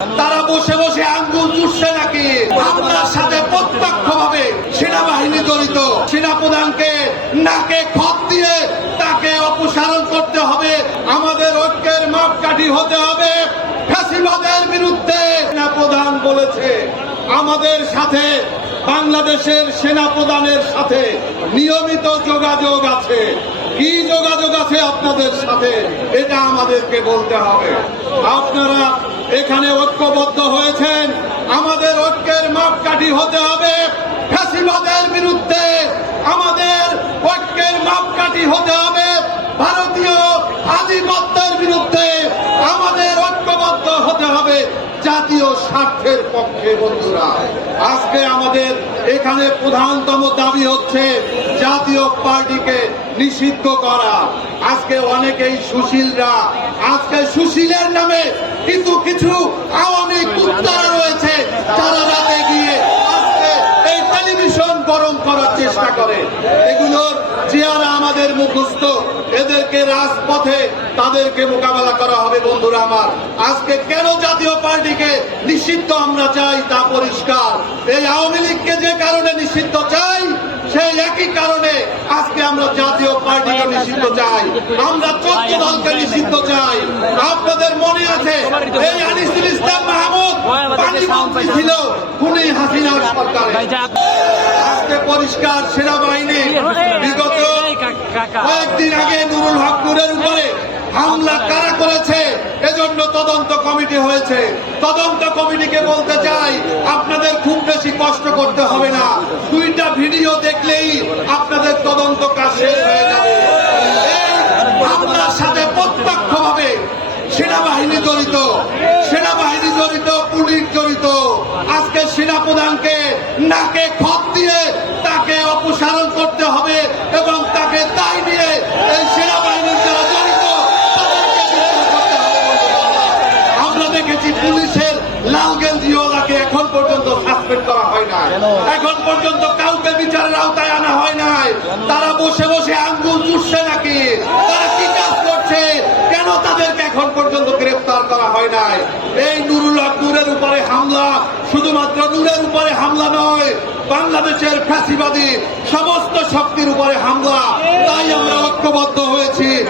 তারা বসে বসে আঙ্গুল চুষছে নাকি? আপনার সাথে প্রত্যক্ষ ভাবে সেনাবাহিনী জড়িত। সেনাপ্রধানকে নাকে খত দিয়ে তাকে অপসারণ করতে হবে। আমাদের ঐক্যের মাপকাঠি হতে হবে ফ্যাসিবাদের বিরুদ্ধে। সেনা প্রধান বলেছে, আমাদের সাথে বাংলাদেশের সেনা সেনাপ্রধানের সাথে নিয়মিত যোগাযোগ আছে। কি যোগাযোগ আছে আপনাদের সাথে, এটা আমাদেরকে বলতে হবে। আপনারা এখানে ঐক্যবদ্ধ হয়েছেন। আমাদের ঐক্যের মাপকাঠি হতে হবে ফ্যাসিবাদের বিরুদ্ধে। আমাদের ঐক্যের মাপকাঠি হতে হবে ভারতীয় আধিপত্যের বিরুদ্ধে আমাদের ঐক্যবদ্ধ হতে হবে জাতীয় স্বার্থের পক্ষে, বন্ধুরা। আজকে আমাদের এখানে প্রধানতম দাবি হচ্ছে জাতীয় পার্টিকে নিষিদ্ধ করা। আজকে অনেকেই সুশীলরা, আজকে সুশীলের নামে কিন্তু কিছু গরম করার চেষ্টা করে। এগুলোর চেহারা আমাদের মুখস্থ। এদেরকে রাজপথে তাদেরকে মোকাবেলা করা হবে বন্ধুরা আমার। আজকে কেন জাতীয় পার্টিকে নিষিদ্ধ আমরা চাই তা পরিষ্কার? এই আওয়ামী লীগকে যে কারণে নিষিদ্ধ চাই সেই একই কারণে আজকে আমরা জাতীয় পার্টিকে নিষিদ্ধ চাই। আমরা চোদ্দ দলকে নিষিদ্ধ চাই। আপনাদের মনে আছে এই আনিসুল ইসলাম মাহমুদ পানি মন্ত্রী ছিল খুনি হাসিনার সরকারে। পরিষ্কার সেনাবাহিনী। বিগত কয়েকদিন আগে নুরুল হক নুরের উপরে হামলা কারা করেছে, এজন্য তদন্ত কমিটি হয়েছে। তদন্ত কমিটিকে বলতে চাই, আপনাদের খুব বেশি কষ্ট করতে হবে না। দুইটা ভিডিও দেখলেই আপনাদের তদন্ত কাজ শেষ হয়ে যাবে। হামলার সাথে প্রত্যক্ষ ভাবে সেনাবাহিনী জড়িত। সেনাবাহিনী জড়িত, পুলিশ জড়িত। আজকে সেনাপ্রধানকে নাকে খত দিয়ে তাকে অপসারণ করতে হবে এবং তাকে দায় নিয়ে এই সেনাবাহিনীর যারা জড়িত তাদেরকে বিচার করতে হবে বন্ধুরা। আমরা দেখেছি পুলিশের লাল গেঞ্জিওয়ালাকে এখন পর্যন্ত সাসপেন্ড করা হয় না এখন পর্যন্ত কাউকে বিচারের আওতায় আনা হয় নাই। তারা বসে বসে আঙ্গুল চুষছে নাকি? তারা কি কাজ করছে? কেন তাদেরকে এখন পর্যন্ত গ্রেফতার করা হয় নাই? এই নুরুল হক নূরের উপরে হামলা শুধুমাত্র নূরের উপরে হামলা নয়, বাংলাদেশের ফ্যাসিবাদী সমস্ত শক্তির উপরে হামলা। তাই আমরা ঐক্যবদ্ধ হয়েছি।